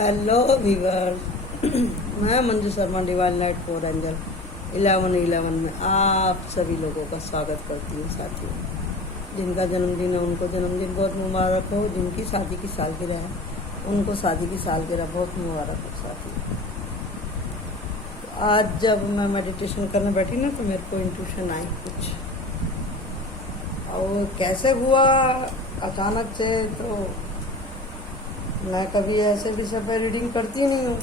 Hello viewer. मैं Manju Sharma divine light for angel 1111 में आप सभी लोगों का स्वागत करती हूँ। साथियों, जिनका जन्मदिन है उनको जन्मदिन बहुत मुबारक हो, जिनकी शादी की सालगिरह है उनको शादी की सालगिरह बहुत मुबारक हो। साथियों, तो आज जब मैं मेडिटेशन करने बैठी ना तो मेरे को इंट्यूशन आई कुछ, और कैसे हुआ अचानक से। तो मैं कभी ऐसे भी सब रीडिंग करती नहीं हूँ,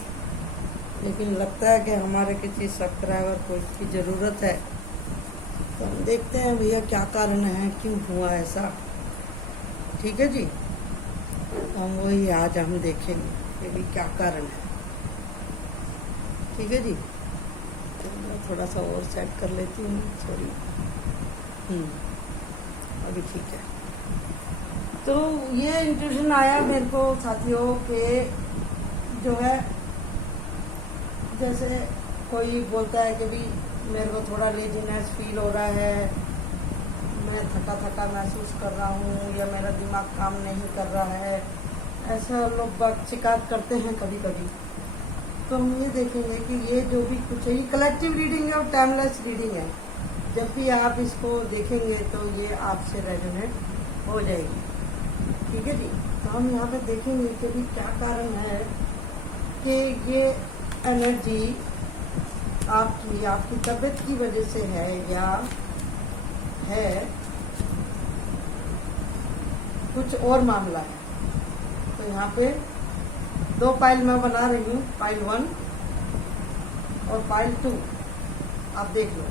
लेकिन लगता है कि हमारे किसी सब्सक्राइबर को इसकी ज़रूरत है। तो हम देखते हैं भैया क्या कारण है, क्यों हुआ ऐसा। ठीक है जी, तो हम वही आज हम देखेंगे कि भी क्या कारण है। ठीक है जी, तो मैं थोड़ा सा और सेट कर लेती हूँ। सॉरी, अभी ठीक है। तो ये इंट्यूशन आया मेरे को साथियों के, जो है जैसे कोई बोलता है कि भी मेरे को थोड़ा लेजीनेस फील हो रहा है, मैं थका थका महसूस कर रहा हूँ, या मेरा दिमाग काम नहीं कर रहा है, ऐसा लोग बात शिकायत करते हैं कभी कभी। तो हम ये देखेंगे कि ये जो भी कुछ है ये कलेक्टिव रीडिंग है और टाइमलेस रीडिंग है। जब भी आप इसको देखेंगे तो ये आपसे रेजोनेट हो जाएगी। ठीक है जी, तो हम यहाँ पे देखेंगे कि भी क्या कारण है कि ये एनर्जी आपकी तबीयत की वजह से है या है कुछ और मामला है। तो यहाँ पे दो पाइल मैं बना रही हूँ, पाइल 1 और पाइल 2। आप देख लो,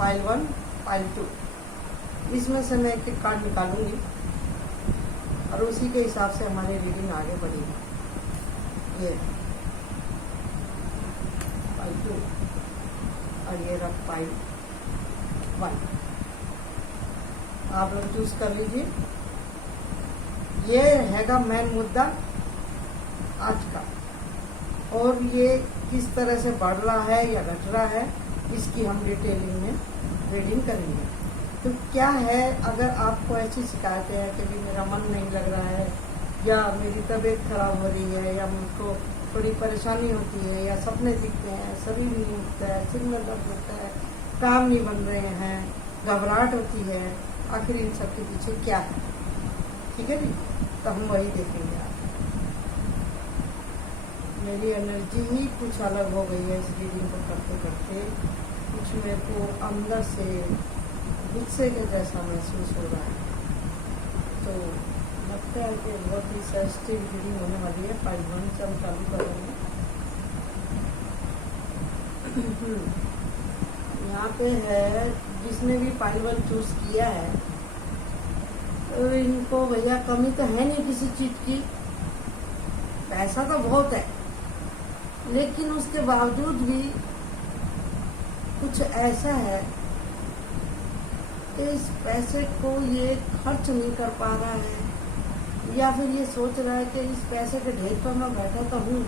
पाइल 1 पाइल 2, इसमें से मैं एक कार्ड निकालूंगी और उसी के हिसाब से हमारी रीडिंग आगे बढ़ेगी। ये पाइल 2 और ये रहा पाइल 1। आप लोग चूज कर लीजिए। ये हैगा मेन मुद्दा आज का, और ये किस तरह से बढ़ रहा है या घट रहा है इसकी हम डिटेलिंग में रीडिंग करेंगे। तो क्या है, अगर आपको ऐसी शिकायतें हैं कि भी मेरा मन नहीं लग रहा है, या मेरी तबीयत खराब हो रही है, या मुझको थोड़ी परेशानी होती है, या सपने दिखते हैं, शरीर नहीं उठता है, सिर में दर्द होता है, काम नहीं बन रहे हैं, घबराहट होती है, आखिर इन सब के पीछे क्या है। ठीक है जी, तो हम वही देखेंगे। आप मेरी एनर्जी ही कुछ अलग हो गई है इस रीडिंग को करते करते। कुछ मेरे को अंदर से गुस्से के जैसा महसूस हो रहा है। तो लगता है कि बहुत ही सेंसिटिव रीडिंग होने वाली है। पाइल 1 से हम चालू कर रहे हैं। यहाँ पे है, जिसने भी पाइल 1 चूज किया है तो इनको भैया कमी तो है नहीं किसी चीज की, पैसा तो बहुत है, लेकिन उसके बावजूद भी कुछ ऐसा है कि इस पैसे को ये खर्च नहीं कर पा रहा है, या फिर ये सोच रहा है कि इस पैसे के ढेर पर मैं बैठा तो हूँ।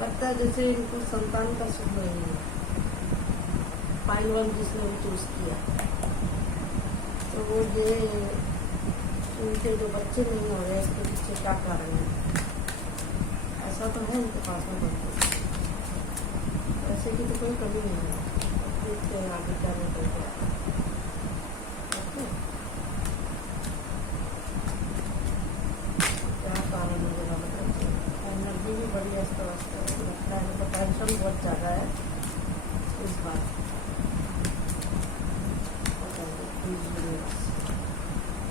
लगता है जैसे इनको संतान का सुख नहीं है। पाइल 1 जिसने भी चूज किया, तो वो ये उनके जो बच्चे नहीं हो रहे इसके पीछे क्या कारण है। ऐसा तो है इनके पास में बच्चे, पैसे की तो कोई कमी नहीं है। देखते हैं आगे क्या निकल गया। क्या कारण मुझे बताइए। एनर्जी भी बड़ी अस्त व्यस्त है, लगता है इनका टेंशन बहुत ज़्यादा है इस बार।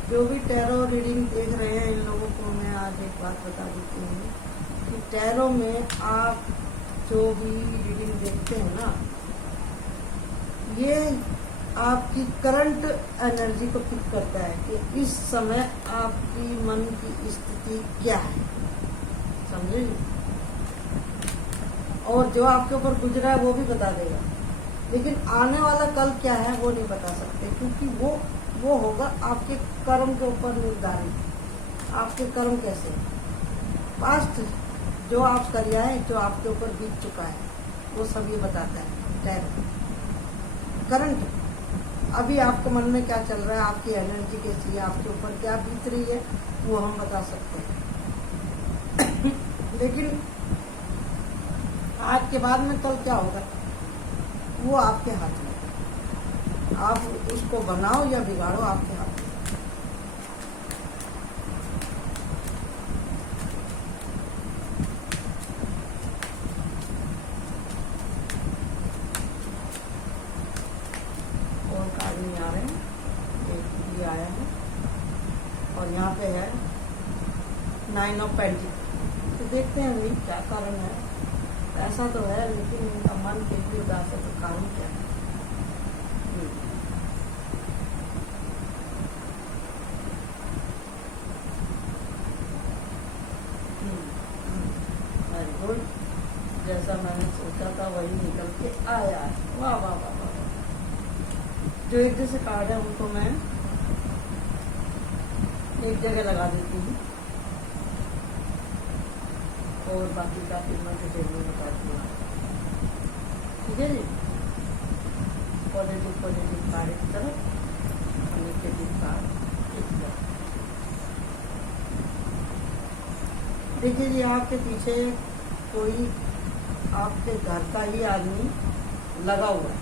जो भी टैरो रीडिंग देख रहे हैं इन लोगों को मैं आज एक बात बता देती हूँ कि टैरो में आप जो भी रीडिंग देखते हैं ना, ये आपकी करंट एनर्जी को पिक करता है कि इस समय आपकी मन की स्थिति क्या है, समझे। और जो आपके ऊपर गुजरा है वो भी बता देगा, लेकिन आने वाला कल क्या है वो नहीं बता सकते, क्योंकि वो होगा आपके कर्म के ऊपर निर्धारित। आपके कर्म कैसे, पास्ट जो आप कर आए, जो आपके ऊपर बीत चुका है, वो सब ये बताता है टैरो। करंट अभी आपके मन में क्या चल रहा है, आपकी एनर्जी कैसी है, आपके ऊपर क्या बीत रही है, वो हम बता सकते हैं। लेकिन आज के बाद में कल क्या होगा वो आपके हाथ में है। आप उसको बनाओ या बिगाड़ो, आपके हाथ में। और कार्ड नहीं आ रहे हैं, एक ये आया है और यहाँ पे है 9 ऑफ पेंटिकल। तो देखते हैं भाई क्या कारण है। ऐसा तो है लेकिन इनका मन फिर भी उदास है, तो कारण क्या है? वेरी गुड, जैसा मैंने सोचा था वही निकल के आया है। वाह वाह वाह वाह। जो एक जैसे कार्ड है उनको मैं एक जगह लगा देती हूँ और बाकी का फिर मैं डिटेल में बता दूँगा। ठीक है जी। पॉजिटिव कार्ड एक तरफ और नेगेटिव कार्ड एक तरफ। देखिए जी, आपके पीछे कोई आपके घर का ही आदमी लगा हुआ है,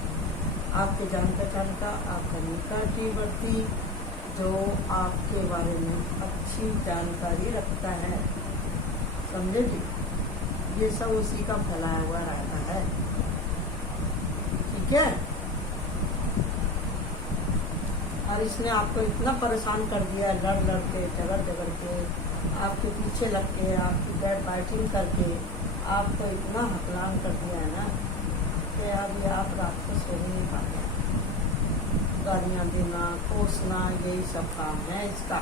आपके जान पहचान का, आपका निकटवर्ती, जो आपके बारे में अच्छी जानकारी रखता है। समझे जी, ये सब उसी का फैलाया हुआ रहता है। ठीक है। और इसने आपको इतना परेशान कर दिया, लड़ के झगड़ के, आपके पीछे लग के, आपकी बैड बाइटिंग करके आपको इतना हकलान कर दिया है ना कि अभी आप रात को सो नहीं पाते। गालियाँ देना, कोसना, यही सब काम है इसका।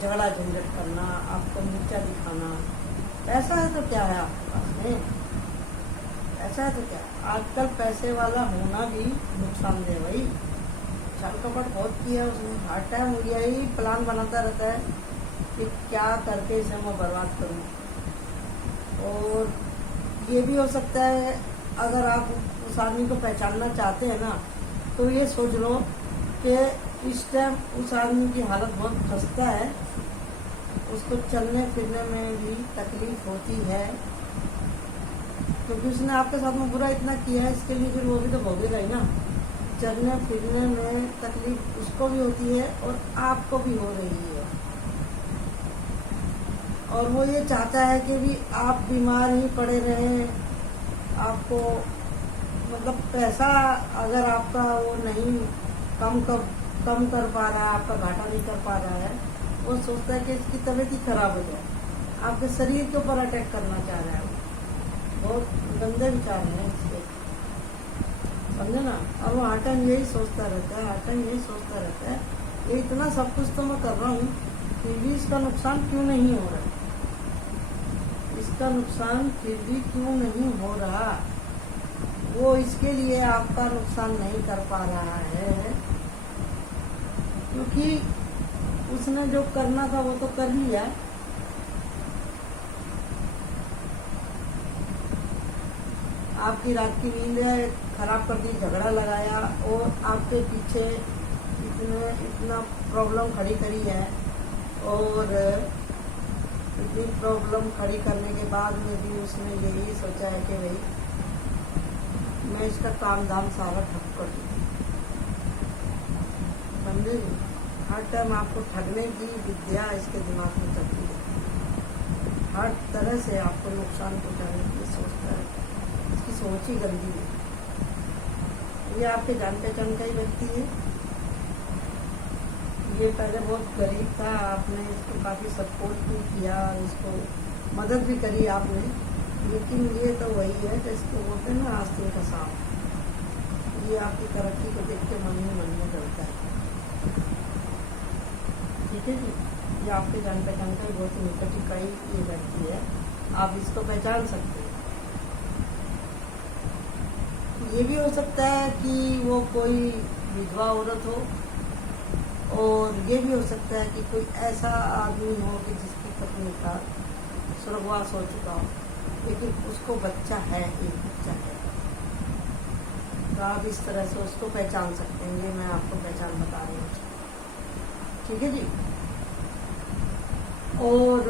झगड़ा झंझट करना, आपको नीचा दिखाना। पैसा है तो क्या है आपके पास में? ऐसा है तो क्या? आजकल पैसे वाला होना भी नुकसानदेह भाई। छल कपट बहुत किया उसने, हर टाइम यही प्लान बनाता रहता है कि क्या करके इसे मैं बर्बाद करूं। और ये भी हो सकता है, अगर आप उस आदमी को पहचानना चाहते हैं ना, तो ये सोच लो कि इस टाइम उस आदमी की हालत बहुत खस्ता है, उसको चलने फिरने में भी तकलीफ होती है, क्योंकि उसने आपके साथ में बुरा इतना किया है। इसके लिए फिर वो भी तो भोगेगा ही ना। चलने फिरने में तकलीफ उसको भी होती है और आपको भी हो रही है। और वो ये चाहता है कि भी आप बीमार ही पड़े रहें। आपको मतलब पैसा अगर आपका वो नहीं कम कर पा रहा है, आपका घाटा नहीं कर पा रहा है, वो सोचता है कि इसकी तबीयत ही खराब हो जाए, आपके शरीर के ऊपर अटैक करना चाह रहा है। बहुत गंदे विचार हैं इसके, समझे ना। और वो हर टाइम यही सोचता रहता है, ये इतना सब कुछ तो मैं कर रहा हूँ, फिर भी इसका नुकसान क्यों नहीं हो रहा? इसका नुकसान फिर भी क्यों नहीं हो रहा? वो इसके लिए आपका नुकसान नहीं कर पा रहा है क्योंकि उसने जो करना था वो तो कर लिया। आपकी रात की नींद खराब कर दी, झगड़ा लगाया और आपके पीछे इतना प्रॉब्लम खड़ी करी है। और इतनी प्रॉब्लम खड़ी करने के बाद में भी उसने यही सोचा है कि भाई मैं इसका काम धाम सारा ठप कर दूँ। समझे? हर टाइम आपको ठगने की विद्या इसके दिमाग में चलती है। हर तरह से आपको नुकसान पहुँचाने की सोचता है। इसकी सोच ही गंदी है। ये आपके जान पहचान का ही व्यक्ति है। ये पहले बहुत गरीब था, आपने इसको काफ़ी सपोर्ट भी किया, इसको मदद भी करी आपने, लेकिन ये तो वही है जिसको बोलते हैं ना आस्तीन का सांप। ये आपकी तरक्की को देख के मन में डरता है। ठीक है जी। ये आपके जान पहचान का बहुत ही निकट का ही ये व्यक्ति है, आप इसको पहचान सकते हैं। ये भी हो सकता है कि वो कोई विधवा औरत हो, और ये भी हो सकता है कि कोई ऐसा आदमी हो कि जिसकी पत्नी का स्वर्गवास हो चुका हो, लेकिन उसको बच्चा है, एक बच्चा है। तो आप इस तरह से उसको पहचान सकते हैं। ये मैं आपको पहचान बता रही हूँ। ठीक है जी। और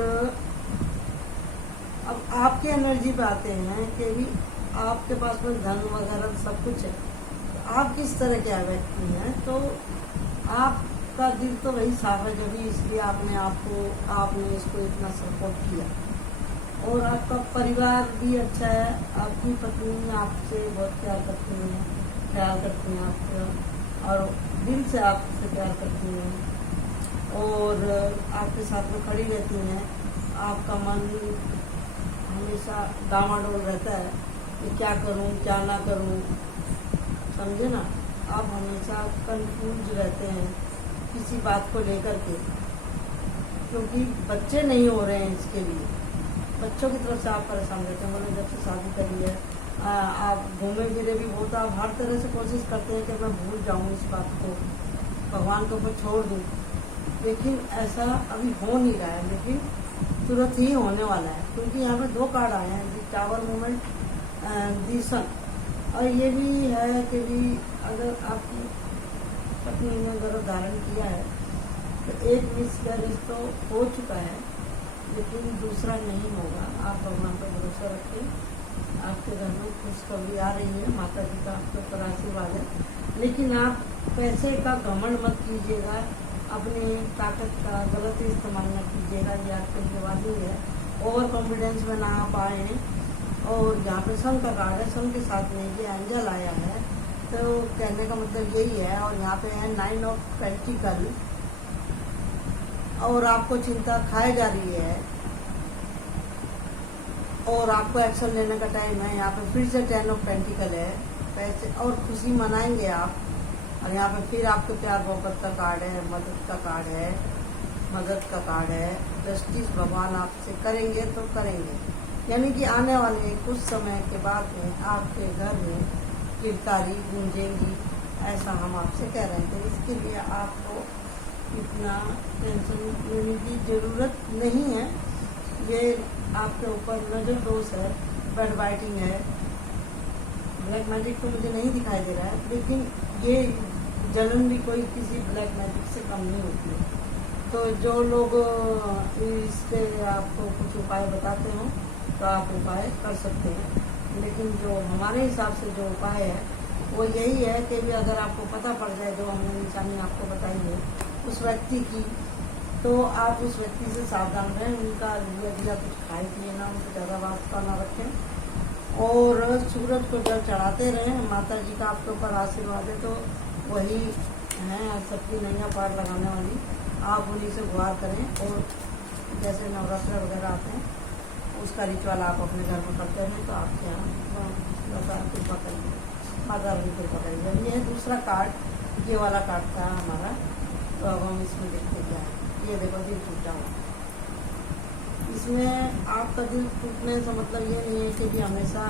अब आपके एनर्जी पे आते हैं कि भी आपके पास में धन वगैरह सब कुछ है, तो आप किस तरह के व्यक्ति हैं। तो आपका दिल तो वही साफ है, जब भी इसलिए आपने इसको इतना सपोर्ट किया। और आपका परिवार भी अच्छा है, आपकी पत्नी आपसे बहुत प्यार करती हैं, ख्याल करती हैं आपका, और दिल से आपसे प्यार करती हैं और आपके साथ में खड़ी रहती हैं। आपका मन हमेशा डामाडोल रहता है कि क्या करूं क्या ना करूं, समझे ना। आप हमेशा कंफ्यूज रहते हैं किसी बात को लेकर के, क्योंकि बच्चे नहीं हो रहे हैं। इसके लिए बच्चों की तरफ से आप परेशान रहते हैं। बोले जब से शादी करी है आप घूमे फिरे भी बहुत, आप हर तरह से कोशिश करते हैं कि मैं भूल जाऊं इस बात को, भगवान के ऊपर छोड़ दूं, लेकिन ऐसा अभी हो नहीं रहा है। लेकिन तुरंत ही होने वाला है, क्योंकि यहाँ पे 2 कार्ड आए हैं, दी टावर मूवमेंट, दी सन। और ये भी है कि भी अगर आपकी पत्नी ने गर्भ धारण किया है तो एक मिसकैरेज तो हो चुका है, लेकिन दूसरा नहीं होगा। आप भगवान पर भरोसा रखें, आपके घर में खुशखबरी आ रही है, माता जी का आपके ऊपर आशीर्वाद है। लेकिन आप पैसे का घमंड मत कीजिएगा, अपनी ताकत का गलत इस्तेमाल न कीजिएगा, ये आपके जवाबी है। ओवर कॉन्फिडेंस में ना आप आए। और यहाँ पे सन का कार्ड है, सन के साथ में ये एंजल आया है, तो कहने का मतलब यही है। और यहाँ पे है 9 ऑफ पेंटिकल, और आपको चिंता खाई जा रही है और आपको एक्शन लेने का टाइम है। यहाँ पे फिर से 10 ऑफ पेंटिकल है, पैसे और खुशी मनाएंगे आप। और यहाँ पे फिर आपके प्यार मोहब्बत का कार्ड है, मदद का कार्ड है, मदद का कार्ड है। जस्टिस भगवान आपसे करेंगे तो करेंगे, यानी कि आने वाले कुछ समय के बाद में आपके घर में किरकारी गूंजेंगी, ऐसा हम आपसे कह रहे थे। इसके लिए आपको इतना टेंशन लेने की ज़रूरत नहीं है। ये आपके ऊपर नजर दोष है, बेड बाइटिंग है, ब्लैक मैजिक तो मुझे नहीं दिखाई दे रहा है, लेकिन ये जलन भी कोई किसी ब्लैक मैजिक से कम नहीं होती है। तो जो लोग इस पे आपको कुछ उपाय बताते हो तो आप उपाय कर सकते हैं, लेकिन जो हमारे हिसाब से जो उपाय है वो यही है कि भी अगर आपको पता पड़ जाए जो हमने निशानी आपको बताई है उस व्यक्ति की, तो आप उस व्यक्ति से सावधान रहें। उनका लिया दिया कुछ खाए पिए ना, उनसे ज़्यादा वास्ता ना रखें और सूरज को जल चढ़ाते रहें। माता जी का आपके ऊपर आशीर्वाद है, तो वही हैं सबकी नैया पार लगाने वाली। आप उन्हीं से गुहार करें, और जैसे नवरात्र वगैरह आते हैं उसका रिचुअल आप अपने घर में करते हैं, तो आपके यहाँ कृपा करेंगे, माता रानी कृपा करेंगे। ये है दूसरा कार्ड, ये वाला कार्ड था हमारा। तो अब हम इसमें देखते क्या है। ये देखो दिल टूटा हुआ, इसमें आपका दिल टूटने का मतलब ये नहीं है कि भी हमेशा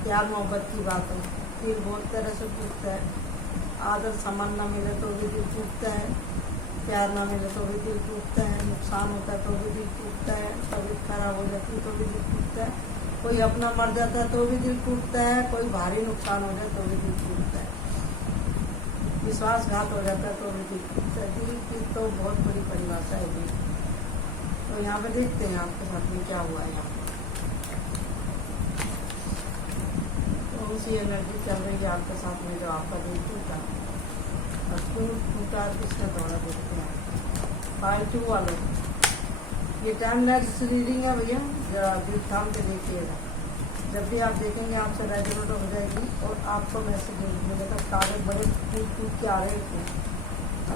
प्यार मोहब्बत की बात है। दिल बहुत तरह से टूटता है, आदर सम्मान ना मिले तो भी दिल टूटता है, प्यार ना मिले तो भी दिल टूटता है, नुकसान होता है तो भी दिल टूटता है, तबीयत खराब हो जाती है तो भी दिल टूटता है, कोई अपना मर जाता है तो भी दिल टूटता है, कोई भारी नुकसान हो जाए तो भी दिल टूटता है, विश्वासघात हो जाता है तो भी दिल टूटता है। दिल की तो बहुत बड़ी परिभाषा है दिल। तो यहाँ पे देखते हैं आपके साथ में क्या हुआ है। यहाँ तो उसी एनर्जी चल रही है आपके साथ में जो आपका दिल टूटा, और क्यों टूटा किसने तोड़ा, देखते हैं। 5-2 वाले, ये टाइम लैप्स रीडिंग है भैया, जरा दिल थाम के देखिएगा। जब भी आप देखेंगे आपसे रेजोनेट हो जाएगी और आपको मैसेज मिलेगा। कागज बड़े टूट के आ रहे थे,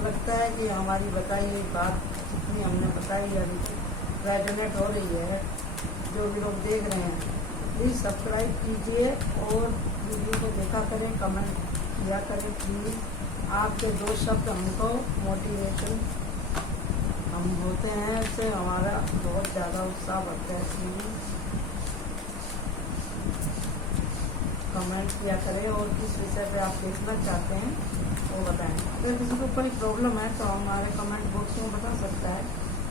लगता है कि हमारी बताई हुई बात जितनी हमने बताई है अभी तक रेजोनेट हो रही है। जो भी लोग देख रहे हैं प्लीज़ सब्सक्राइब कीजिए और वीडियो को देखा करें, कमेंट किया करें प्लीज़। आपके 2 शब्द हमको मोटिवेशन हम होते हैं, इससे हमारा बहुत ज़्यादा उत्साह बढ़ता है। प्लीज़ कमेंट किया करें और किस विषय पे आप देखना चाहते हैं वो बताएं। अगर किसी को कोई प्रॉब्लम है तो हमारे कमेंट बॉक्स में बता सकता है,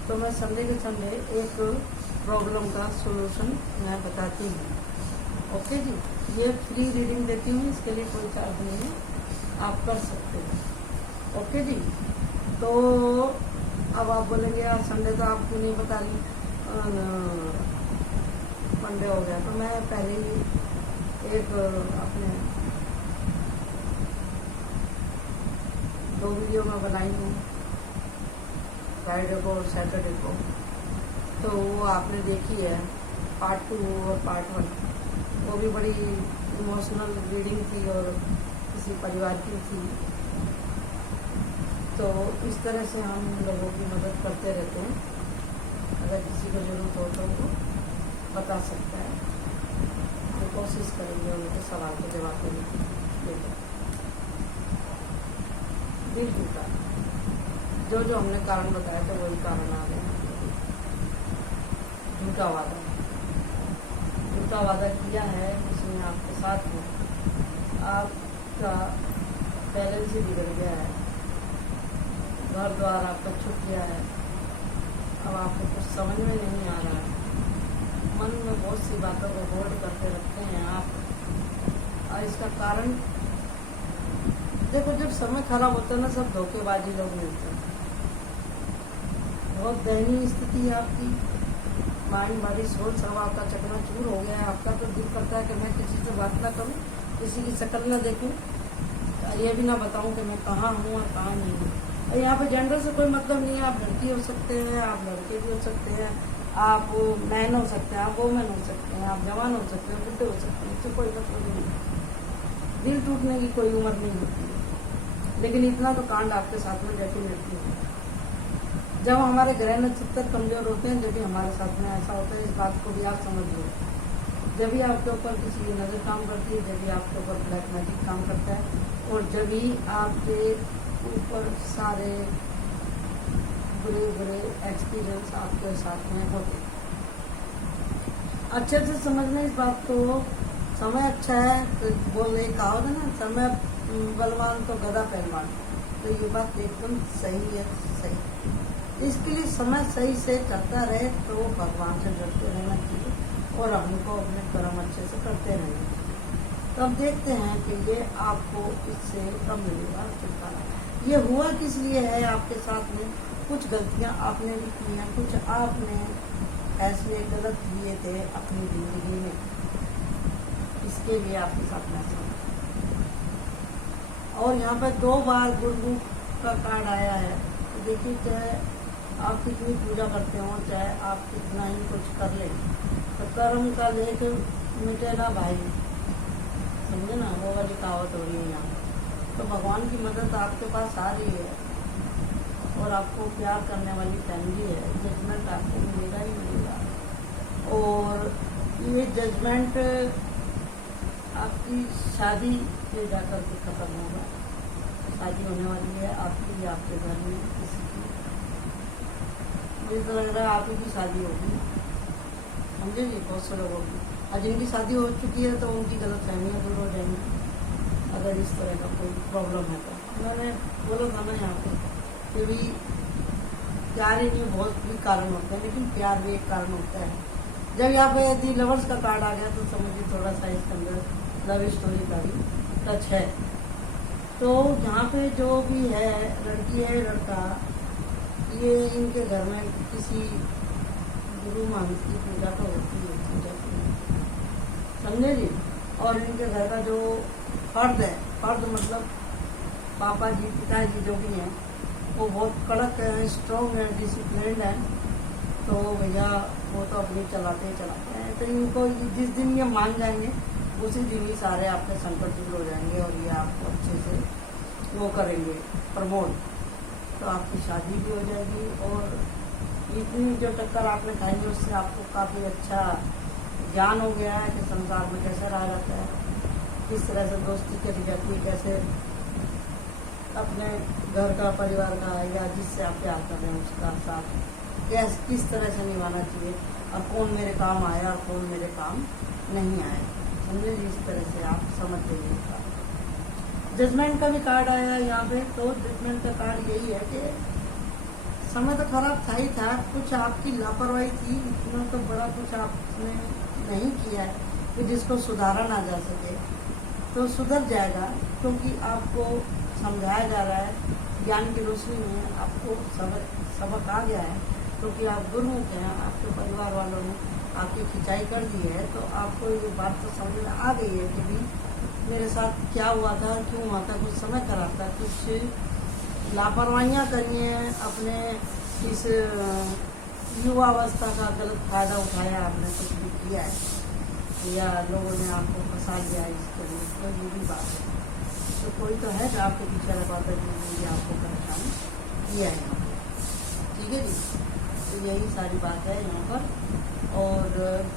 तो मैं संडे के संडे एक प्रॉब्लम का सॉल्यूशन मैं बताती हूँ। ओके जी, ये फ्री रीडिंग देती हूँ, इसके लिए कोई चार्ज नहीं है, आप कर सकते हैं। ओके जी, तो अब आप बोलेंगे यार संडे तो आप क्यों नहीं बता रही, लंबे हो गया, तो मैं पहले ही एक अपने 2 वीडियो में बनाई हूँ, फ्राइडे को और सैटरडे को। तो वो आपने देखी है, पार्ट 2 और पार्ट 1। वो भी बड़ी इमोशनल रीडिंग थी और किसी परिवार की थी। तो इस तरह से हम लोगों की मदद करते रहते हैं। अगर किसी को ज़रूरत हो तो वो बता सकता है, तो कोशिश करेंगे उनके सवाल के जवाब देने की। दिल टूटा, जो हमने कारण बताया तो वही कारण आ गया। झूठा वादा किया है उसने आपके साथ में, आपका बैलेंस ही बिगड़ गया है, घर द्वार आपका छूट गया है। अब आपको कुछ समझ में नहीं आ रहा है, मन में बहुत सी बातों को होल्ड करके रखते हैं आप। और इसका कारण देखो, जब समय खराब होता है ना, सब धोखेबाजी लोग मिलते हैं। बहुत दयनीय स्थिति है आपकी, माइंड बॉडी सोच सब आपका चकनाचूर हो गया है। आपका तो दिल करता है कि मैं किसी से बात ना करूं, किसी की शक्ल ना देखूं, ये भी ना बताऊं कि मैं कहाँ हूँ और कहाँ नहीं हूँ। और यहाँ पे जेंडर से कोई मतलब नहीं है, आप लड़की हो सकते हैं, आप लड़के भी हो सकते हैं, आप मैन हो सकते हैं, आप वोमेन हो सकते हैं, आप जवान हो सकते हैं, बुढ़े हो सकते हैं, इससे कोई मतलब नहीं। दिल टूटने की कोई उम्र नहीं होती है, लेकिन इतना तो कांड आपके साथ में डेफिनेटली है। जब हमारे ग्रह नक्षत्र कमजोर होते हैं, जब भी हमारे साथ में ऐसा होता है, इस बात को भी आप समझ लो। जब भी आपके ऊपर किसी की नज़र काम करती है, जब भी आपके ऊपर ब्लैक मैजिक काम करता है, और जब भी आपके ऊपर सारे बुरे एक्सपीरियंस आपके साथ में होते हैं। अच्छे से समझना इस बात को। समय अच्छा है तो बोले कहावत है ना, समय बलवान तो गधा पहलवान। तो ये बात एकदम सही है, सही। इसके लिए समय सही से करता रहे तो भगवान से डरते रहना चाहिए और हमको अपने कर्म अच्छे से करते रहना चाहिए। तब देखते हैं कि ये आपको इससे कब मिलेगा छुटकारा। ये हुआ किस लिए है आपके साथ में? कुछ गलतियां आपने भी की हैं, कुछ आपने फैसले गलत लिए थे अपनी जिंदगी में, इसके लिए आपके साथ में ऐसा। और यहाँ पर 2 बार गुरु का कार्ड आया है। तो देखिए, चाहे आप कितनी पूजा करते हो, चाहे आप कितना ही कुछ कर लें, तो कर्म का लेख मिटे ना भाई, समझे ना, वो वाली कहावत हो रही है यहाँ। तो भगवान की मदद आपके पास आ रही है और आपको प्यार करने वाली फैमिली है। जजमेंट आपको मिलेगा ही मिलेगा। और ये जजमेंट आपकी शादी पे जाकर के खत्म होगा। शादी होने वाली है आपकी, आपके घर में किसी की। मुझे तो लग रहा है आप ही की शादी होगी, समझे जी, बहुत से लोगों की। और जिनकी शादी हो चुकी है तो उनकी गलतफहमियाँ दूर हो जाएंगी। अगर इस तरह का कोई प्रॉब्लम है तो मैंने बोला था ना यहाँ पे कि भी प्यार के बहुत भी कारण होते हैं, लेकिन प्यार भी एक कारण होता है। जब यहाँ पे यदि लवर्स का कार्ड आ गया तो समझिए थोड़ा सा इसके अंदर लव स्टोरी का भी टच है। तो यहाँ पे जो भी है, लड़की है लड़का, ये इनके घर में किसी गुरु महंत की पूजा तो होती है, समझे जी। और इनके घर का जो फर्द है, फर्द मतलब पापा जी, पिताजी जो भी हैं, वो बहुत कड़क है, स्ट्रॉन्ग है, डिसिप्लिन है। तो भैया वो तो अपनी चलाते हैं। तो इनको जिस दिन ये मान जाएंगे उसी दिन ही सारे आपके संकट दूर हो जाएंगे और ये आपको अच्छे से वो करेंगे प्रमोट। तो आपकी शादी भी हो जाएगी और इतनी जो टक्कर आपने खाई है उससे आपको काफ़ी अच्छा ज्ञान हो गया है कि संसार में कैसे रहा जाता है, किस तरह से दोस्ती करी जाती है, कैसे अपने घर का, परिवार का या जिससे आप प्यार कर रहे हैं उसका साथ कैसे किस तरह से निभाना चाहिए, और कौन मेरे काम आया और कौन मेरे काम नहीं आया, समझे। इस तरह से आप समझ जाइए। जजमेंट का भी कार्ड आया है यहाँ पे। तो जजमेंट का कार्ड यही है कि समय तो खराब था ही था, कुछ आपकी लापरवाही थी, इतना तो बड़ा कुछ आपने नहीं किया है कि जिसको सुधारा ना जा सके। तो सुधर जाएगा, क्योंकि आपको समझाया जा रहा है, ज्ञान की रोशनी में आपको सबक आ गया है, क्योंकि आप गुरुमुख हैं, आपके परिवार वालों ने आपकी खिंचाई कर दी है, तो आपको ये बात तो समझ में आ गई है कि भी मेरे साथ क्या हुआ था, क्यों हुआ था, कुछ समय खराब था, कुछ लापरवाहियाँ करी हैं, अपने इस युवावस्था का गलत फायदा उठाया, आपने कुछ भी किया है या लोगों ने आपको फंसा लिया इसके लिए, तो ये भी बात है। तो कोई तो है जो आपके पीछे लगा कर ये आपको परेशान किया है यहाँ पर, ठीक है जी। तो यही सारी बात है यहाँ पर। और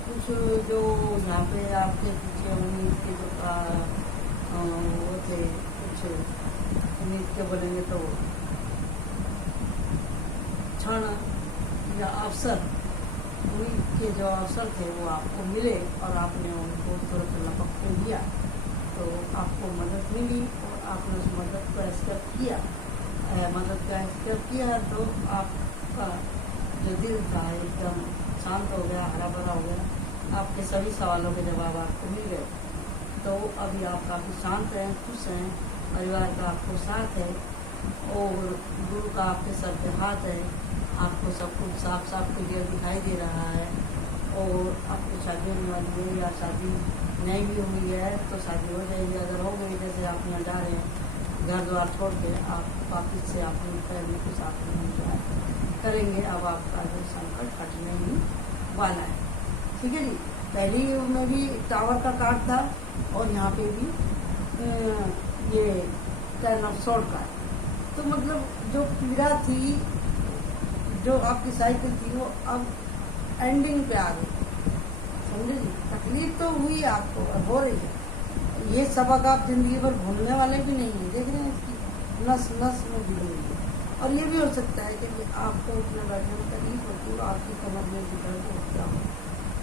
कुछ जो यहाँ पे आपके पीछे उम्मीद के जो वो थे, कुछ उम्मीद के बोलेंगे तो क्षण या अवसर, उम्मीद के जो अवसर थे वो आपको मिले और आपने उनको तुरंत लपक के लिया, तो आपको मदद मिली और आपने उस मदद को एक्सेप्ट किया, तो आपका जो दिल था एकदम शांत हो गया, हरा भरा हो गया, आपके सभी सवालों के जवाब आपको मिल गए। तो अभी आप काफ़ी शांत हैं, खुश हैं, परिवार का आपको साथ है और गुरु का आपके सर पे हाथ है, आपको सब कुछ साफ साफ क्लियर दिखाई दे रहा है। और आपकी शादी होने वाली है या शादी नहीं भी हुई है तो शादी हो जाएगी, अगर हो गई जैसे आप यहाँ जा रहे हैं घर द्वार छोड़ के, आप वापिस से अपनी फैमिली के साथ में करेंगे। अब आपका जो संकट हटने ही वाला है, ठीक है जी। पहली में भी टावर का कार्ड था और यहाँ पे भी ये 10 ऑफ सोर्ड का है। तो मतलब जो पीड़ा थी, जो आपकी साइकिल थी, वो अब एंडिंग पे आ गई, समझे जी। तकलीफ तो हुई आपको और हो रही है, ये सबक आप जिंदगी भर भूलने वाले भी नहीं है। देख रहे हैं इसकी नस नस में जुड़ी हुई है। और ये भी हो सकता है कि आपको उठने बैठने में तकलीफ होती है, आपकी कमर में भी दर्द होता हो,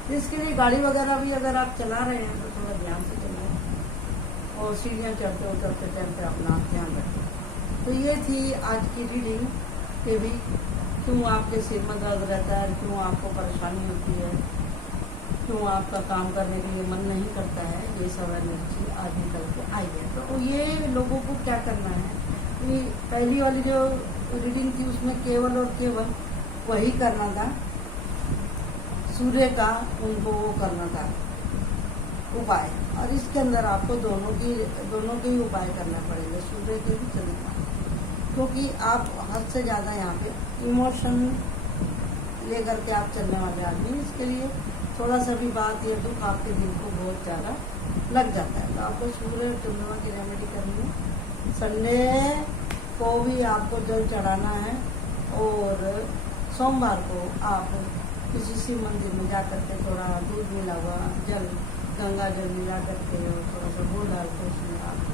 तो इसके लिए गाड़ी वगैरह भी अगर आप चला रहे हैं तो थोड़ा ध्यान से चलाएं और सीढ़ियाँ चढ़ते उतरते टाइम पे अपना ध्यान रखें। तो ये थी आज की रीडिंग कि भी क्यों आपके सिर में दर्द रहता है, क्यों आपको परेशानी होती है, क्यों आपका काम करने के लिए मन नहीं करता है, ये सब एनर्जी आज निकल के आई है। तो ये लोगों को क्या करना है कि पहली वाली जो रीडिंग थी उसमें केवल और केवल वही करना था, सूर्य का उनको वो करना था उपाय, और इसके अंदर आपको दोनों के ही उपाय करना पड़ेगा, सूर्य के भी चंद्रमा, क्योंकि आप हद से ज़्यादा यहाँ पे इमोशन लेकर के आप चलने वाले आदमी, इसके लिए थोड़ा सा भी बात या दुख आपके दिल को बहुत ज़्यादा लग जाता है। तो आपको सूर्य चंद्रमा की रेमेडी करनी है। संडे को भी आपको जल चढ़ाना है और सोमवार को आप किसी शिव मंदिर में जा करके थोड़ा दूध मिला हुआ जल, गंगा जल मिला करके थोड़ा सा गुड़ डाल के उसमें आप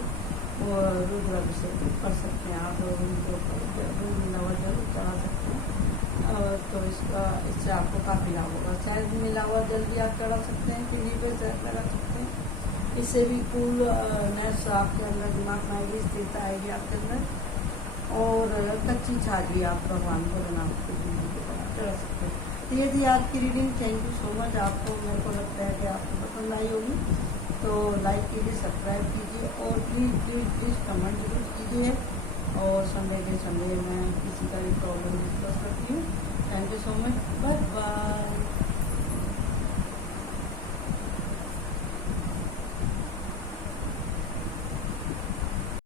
वो रुद्राभिषेक कर सकते हैं। आप उनके ऊपर दूध मिला हुआ जल चढ़ा सकते हैं, तो इससे आपको काफ़ी लाभ होगा। शहद मिला हुआ जल भी आप चढ़ा सकते हैं, पीढ़ी पे शहद लगा सकते हैं, इससे भी कूलनेस आपके अंदर, दिमाग में आएगी, स्थिरता आएगी आपके अंदर। और कच्ची छाजी आप भगवान भोलेनाथ की जिंदगी के तरह चढ़ा सकते हैं। तो ये थी आज की reading. Thank you so much. आपको, मेरे को लगता है कि आपको पसंद आई होगी, तो लाइक कीजिए, सब्सक्राइब कीजिए और प्लीज़ कमेंट जरूर कीजिए। और संडे के संडे मैं किसी का भी प्रॉब्लम डिस्कस करती हूँ। Thank you so much, bye bye.